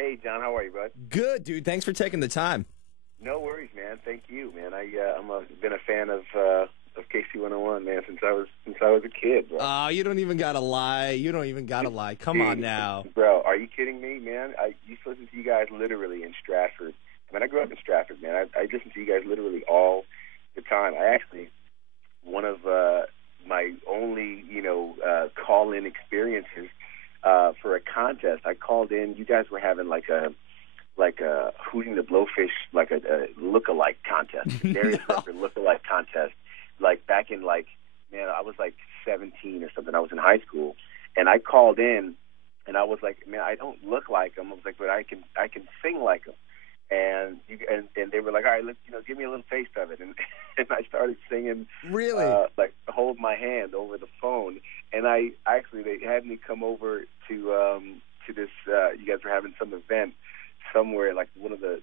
Hey, John, how are you, bud? Good, dude. Thanks for taking the time. No worries, man. Thank you, man. Been a fan of KC101, man, since I was a kid, bro. You don't even gotta lie. You don't even gotta lie. Come on now, bro. Are you kidding me, man? I used to listen to you guys literally in Stratford. I mean, I grew up in Stratford, man. I listen to you guys literally all the time. I actually one of my only call-in experiences for a contest. I called in. You guys were having like a Hooting the Blowfish, like a look-alike contest, Darius Rucker look-alike contest. Like back in man, I was like 17 or something. I was in high school, and I called in, and I was like, man, I don't look like him. I was like, but I can sing like him. And they were like, all right, give me a little taste of it. And I started singing, really, like Hold My Hand over the phone. And they had me come over to this. You guys were having some event somewhere, like one of the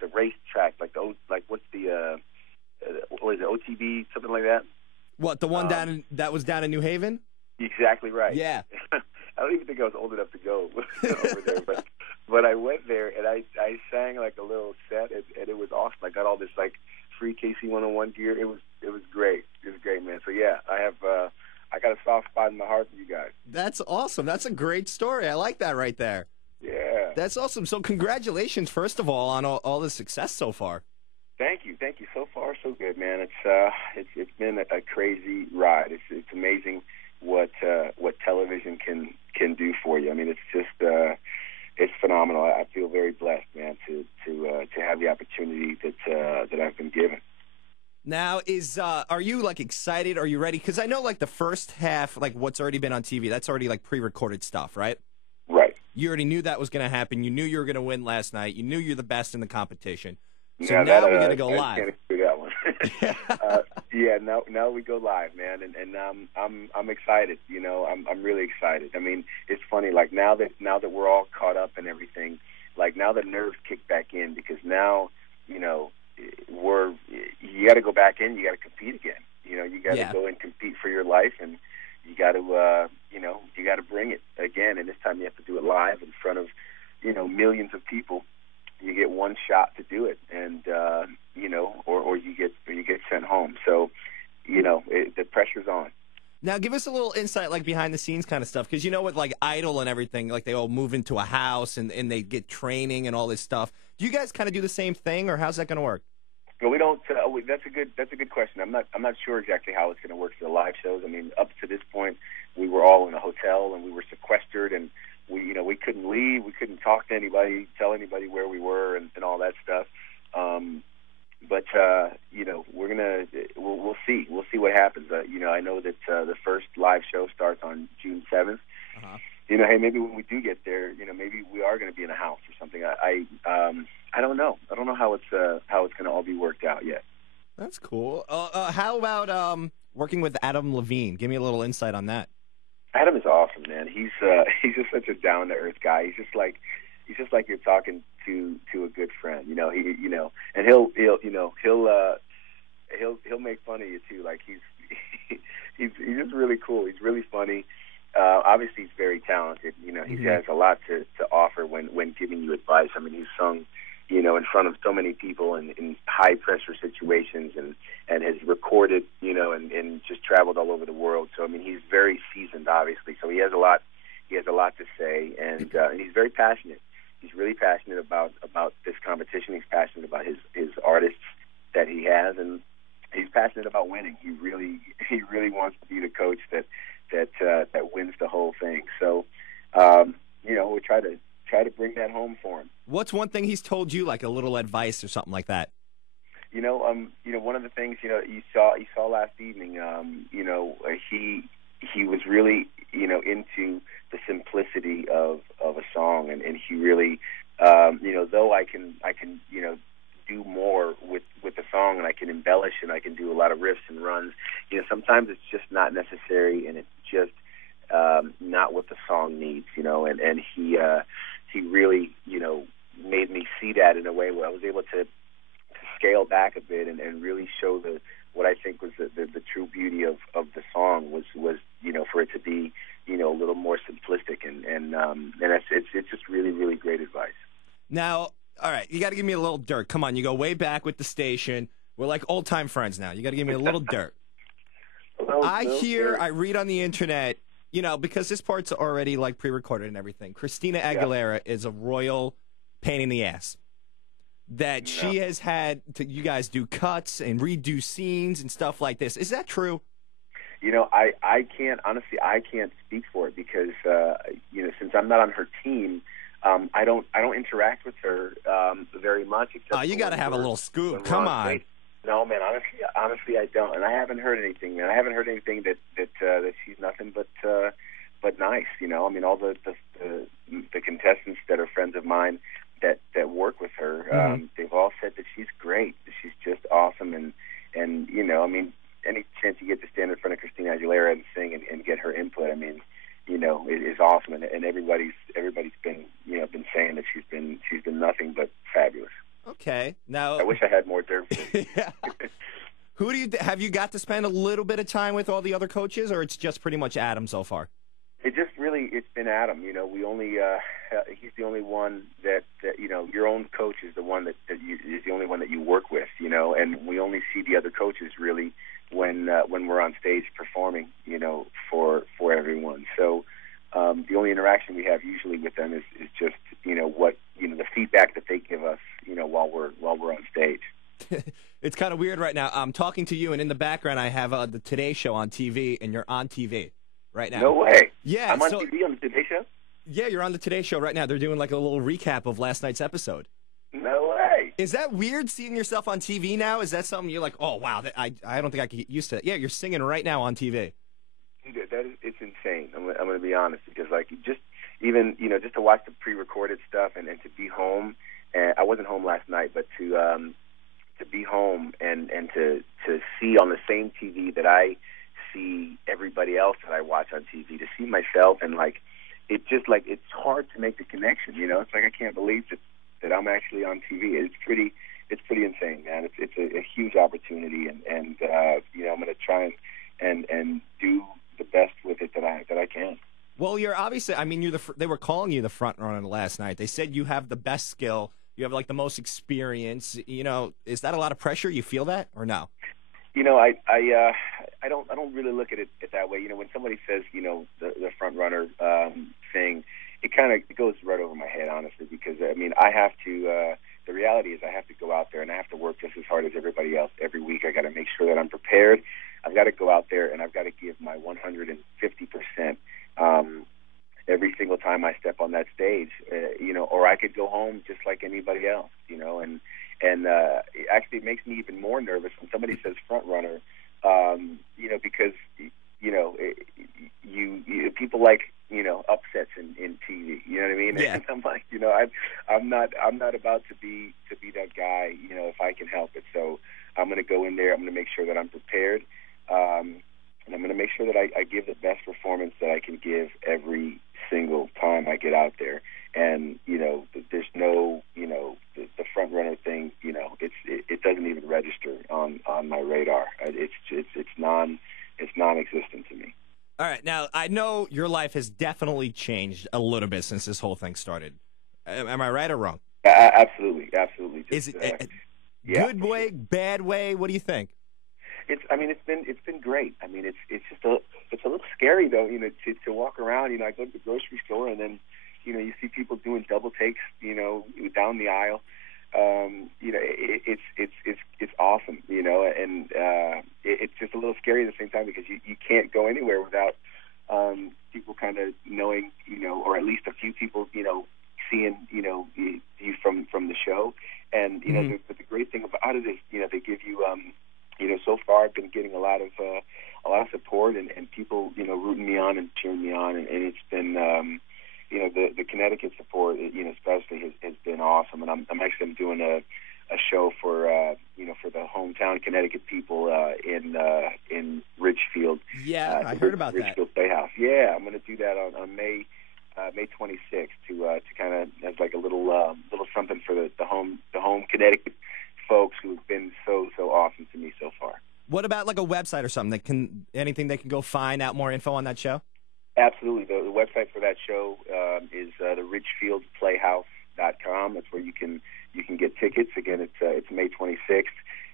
the race track, what's the what is it, OTB, something like that. What, the one that was down in New Haven? Exactly right. Yeah. I don't even think I was old enough to go over there, but I went there and I sang like a little set, and it was awesome. I got all this like free KC101 gear. It was great. It was great, man. So yeah, I got a soft spot in my heart for you guys. That's awesome. That's a great story. I like that right there. Yeah. That's awesome. So congratulations, first of all, on all the success so far. Thank you. So far, so good, man. It's been a crazy ride. It's amazing what television can do for you. I mean, it's just it's phenomenal. I feel very blessed, man, to have the opportunity that I've been given. Now, are you like excited? Are you ready? Because I know like the first half, like what's already been on TV, that's already like pre-recorded stuff, right? Right. You already knew that was going to happen. You knew you were going to win last night. You knew you're the best in the competition. So yeah, now we're going to go I live. Can't do that one. Yeah, now we go live, man, and I'm excited. You know, I'm really excited. I mean, it's funny. Like now that we're all caught up and everything, like now the nerves kick back in because now you got to go back in. You got to compete again. You know, you got to go and compete for your life, and you got to you got to bring it again. And this time you have to do it live in front of millions of people. You get one shot to do it, and or you get sent home. So, the pressure's on. Now, give us a little insight, like behind the scenes kind of stuff, because with like Idol and everything, like they all move into a house and they get training and all this stuff. Do you guys kind of do the same thing, or how's that going to work? Well, we don't. That's a good question. I'm not sure exactly how it's going to work for the live shows. I mean, up to this point, we were all in a hotel and we were sequestered, and we couldn't leave. We couldn't talk to anybody, tell anybody where we were, and all that stuff. But we'll see. We'll see what happens. I know that the first live show starts on June 7th. Uh-huh. Hey, maybe when we do get there, maybe we are going to be in a house or something. I don't know. I don't know how it's going to all be worked out yet. That's cool. How about working with Adam Levine? Give me a little insight on that. Adam is awesome, man. He's just such a down to earth guy. He's just like you're talking to a good friend. And he'll make fun of you too. Like he's just really cool. He's really funny. Obviously, he's very talented. He has a lot to offer when giving you advice. I mean, he's sung, in front of so many people in high pressure situations, and has recorded, and just traveled all over the world. So I mean, he's very seasoned, obviously. So he has a lot to say, and he's very passionate. He's really passionate about this competition. He's passionate about his artists that he has, and he's passionate about winning. He really wants to be the coach that wins the whole thing. So, we try to bring that home for him. What's one thing he's told you, like a little advice or something like that? One of the things you saw last evening. He was really into the simplicity of a song, and he really though I can do more with the song, and I can embellish, and I can do a lot of riffs and runs. Sometimes it's just not necessary, and it's just not what the song needs. And he really made me see that in a way where I was able to scale back a bit and really show what I think was the true beauty of the song was for it to be a little more simplistic, and it's just really Now, all right, you got to give me a little dirt. Come on, you go way back with the station. We're like old-time friends now. You got to give me a little dirt. I read on the internet, because this part's already like pre-recorded and everything. Christina Aguilera is a royal pain in the ass. That she has had you guys do cuts and redo scenes and stuff like this. Is that true? I can't speak for it because since I'm not on her team, I don't interact with her very much. Except you got to have a little scoop. Come on. Stage. No, man. Honestly, I don't, and I haven't heard anything. Man, I haven't heard anything that she's nothing but nice. All the contestants that are friends of mine that work with her, they've all said that she's great. That she's just awesome, and any chance you get to stand in front of Christina Aguilera and sing and get her input, it is awesome, and everybody's been saying that she's been nothing but fabulous. Okay, now I wish I had more dirt. Yeah. Who have you got to spend a little bit of time with all the other coaches, or it's just pretty much Adam so far? It's been Adam. We only he's the only one that your own coach is the one that is the only one that you work with. And we only see the other coaches really when we're on stage performing. For everyone. So the only interaction we have usually with them is just what the feedback that they give us while we're on stage. It's kind of weird right now. I'm talking to you, and in the background I have the Today Show on TV, and you're on TV right now. No way. Yeah, I'm on TV on the Today Show. Yeah, you're on the Today Show right now. They're doing like a little recap of last night's episode. No way. Is that weird seeing yourself on TV now? Is that something you're like, oh wow, I don't think I could get used to it. Yeah, you're singing right now on TV. It's insane. I'm going to be honest because just to watch the pre-recorded stuff and to be home. And I wasn't home last night, but to be home and to see on the same TV that I see everybody else that I watch on TV, to see myself and it's hard to make the connection. It's like I can't believe that I'm actually on TV. It's pretty insane, man. It's a huge opportunity, and I'm going to try and do the best with it that I can. Well, you're obviously. They were calling you the front runner last night. They said you have the best skill. You have the most experience. Is that a lot of pressure? You feel that or no? I don't really look at it that way. When somebody says the front runner thing, it goes right over my head, honestly, because I have to. The reality is I have to go out there and I have to work just as hard as everybody else every week. I got to make sure that I'm prepared. I've got to go out there and I've got to give my 150% every single time I step on that stage, or I could go home just like anybody else, and actually it makes me even more nervous when somebody says front runner, because people like upsets in TV, you know what I mean? Yeah. And I'm like, I'm not about to be that guy, if I can help it. So I'm going to go in there. I'm going to make sure that I'm prepared, and I'm going to make sure that I give the best performance that I can give every single time I get out there. And there's no the front runner thing. It doesn't even register on my radar. It's non-existent to me. All right, now I know your life has definitely changed a little bit since this whole thing started. Am I right or wrong? Absolutely. Is it good way, bad way? What do you think? It's been great. It's just a little scary though. To walk around. I go to the grocery store and then you see people doing double takes. Down the aisle. It's awesome. And it's just a little scary at the same time because you can't go anywhere without people kind of knowing, or at least a few people, seeing, you from the show. And but the great thing about it is, they give you, so far I've been getting a lot of support and people, rooting me on and cheering me on, and it's been, the Connecticut support, especially has been awesome. And I'm actually doing a show for for the hometown Connecticut people in Ridgefield. Yeah, I heard about Ridgefield that. Playhouse. Yeah, I'm going to do that on May 26th to kind of as like a little something for the home Connecticut folks who have been so awesome to me so far. What about like a website or something anything they can go find out more info on that show? Absolutely. The website for that show is the KC101's.com. That's where you can get tickets. Again, it's May 26th.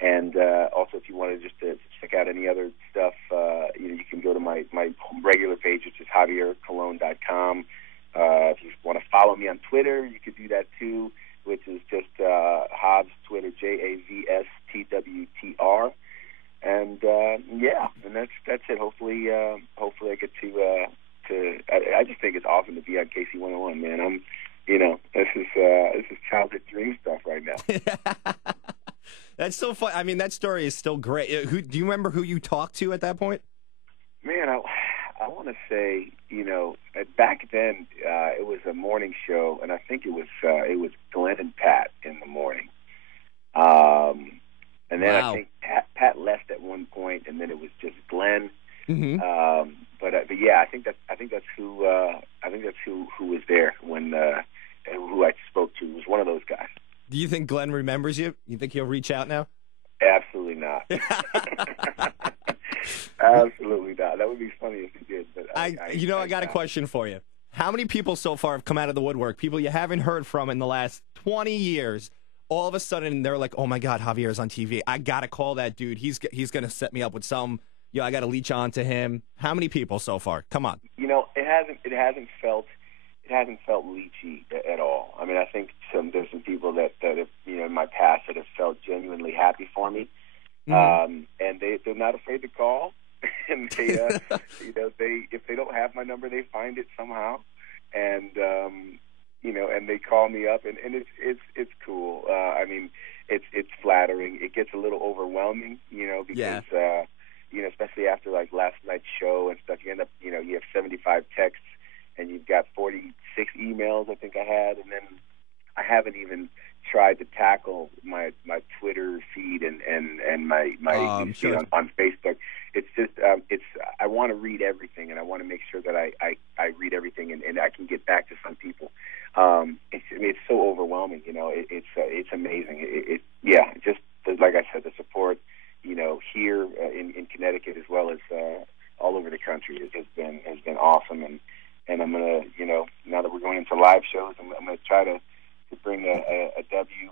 And also, if you wanted just to check out any other stuff, you can go to my regular page, which is JavierColon.com. If you want to follow me on Twitter, you could do that too, which is just Hobbs Twitter, JAVSTWTR. And and that's it. Hopefully I get to. I just think it's awesome to be on KC101, man. This is childhood dream stuff right now. That's so fun. I mean, that story is still great. Do you remember who you talked to at that point? Man, I want to say, back then it was a morning show, and I think it was Glenn and Pat in the morning. And then Wow. I think Pat left at one point, and then it was just Glenn. Mm-hmm. But yeah, I think that's who was there when who I spoke to. It was one of those guys. Do you think Glenn remembers you? You think he'll reach out now? Absolutely not. Absolutely not. That would be funny if he did. But I got a question for you. How many people so far have come out of the woodwork? People you haven't heard from in the last 20 years. All of a sudden, they're like, "Oh my God, Javier's on TV. I gotta call that dude. He's gonna set me up with some. I gotta leech on to him." How many people so far? Come on. It hasn't felt leechy at all. I mean, I think there's some people that have, in my past that have felt genuinely happy for me, and they're not afraid to call, and they if they don't have my number, they find it somehow, and and they call me up, and it's cool. I mean, it's flattering. It gets a little overwhelming, because especially after like last night's show and stuff, you end up you have 75 texts. And you've got 46 emails, I think I had, and then I haven't even tried to tackle my Twitter feed and my feed on Facebook. It's just I want to read everything, and I want to make sure that I read everything and I can get back to some people. It's so overwhelming, it's amazing. Just like I said, the support, here in Connecticut as well as all over the country has been awesome. And I'm gonna, now that we're going into live shows, I'm gonna try to bring a W,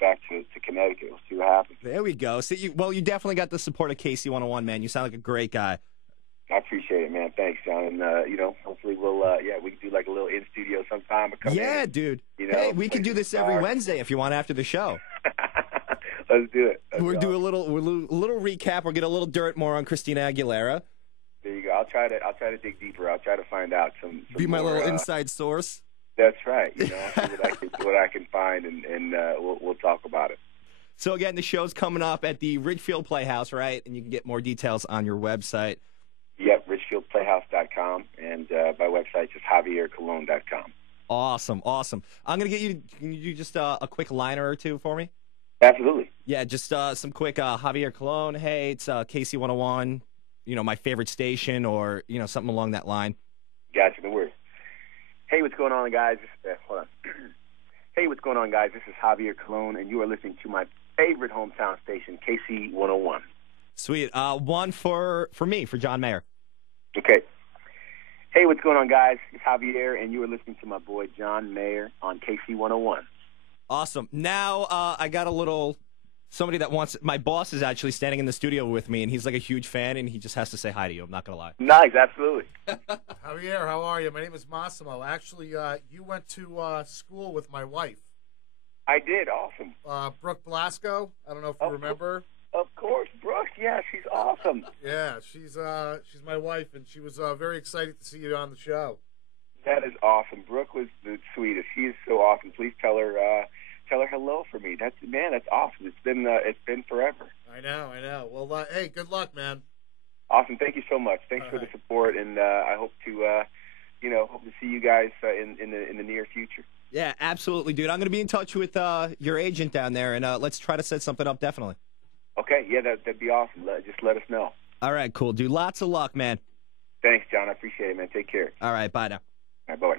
back to Connecticut. We'll see what happens. There we go. So you definitely got the support of KC101, man. You sound like a great guy. I appreciate it, man. Thanks, John. And hopefully we can do like a little in studio sometime. Yeah, dude. Hey, we can do this every Wednesday if you want after the show. Let's do it. We'll do a little recap. We'll get a little dirt more on Christina Aguilera. There you go. I'll try to dig deeper. I'll try to find out some Be my more, little inside source. That's right. I'll see what I can find, and we'll talk about it. So again, the show's coming up at the Ridgefield Playhouse, right? And you can get more details on your website. Yep, RidgefieldPlayhouse.com, and my website is JavierColon.com. Awesome. I'm gonna get you. Can you do just a quick liner or two for me? Absolutely. Yeah, just some quick Javier Colon. Hey, it's KC101. My favorite station, or something along that line. Gotcha. No worries. Hey, what's going on, guys? Hold on. Hey, what's going on, guys? This is Javier Colon, and you are listening to my favorite hometown station, KC101. Sweet. One for me, for John Mayer. Okay. Hey, what's going on, guys? It's Javier, and you are listening to my boy John Mayer on KC101. Awesome. Now I got a little. Somebody that wants. My boss is actually standing in the studio with me, and he's like a huge fan, and he just has to say hi to you. I'm not gonna lie. Nice, absolutely. Javier, how are you? My name is Massimo. Actually, you went to school with my wife. I did. Awesome. Brooke Blasco. I don't know if you remember. Of course, Brooke. Yeah, she's awesome. Yeah, she's my wife, and she was very excited to see you on the show. That is awesome. Brooke was the sweetest. She is so awesome. Please tell her hello for me. That's awesome. It's been forever. I know. Well, hey, good luck, man. Awesome. Thank you so much. Thanks for the support, and I hope to see you guys in the near future. Yeah, absolutely, dude. I'm going to be in touch with your agent down there, and let's try to set something up. Definitely. Okay. Yeah, that'd be awesome. Just let us know. All right, cool, dude. Lots of luck, man. Thanks, John. I appreciate it, man. Take care. All right, bye now. All right, bye.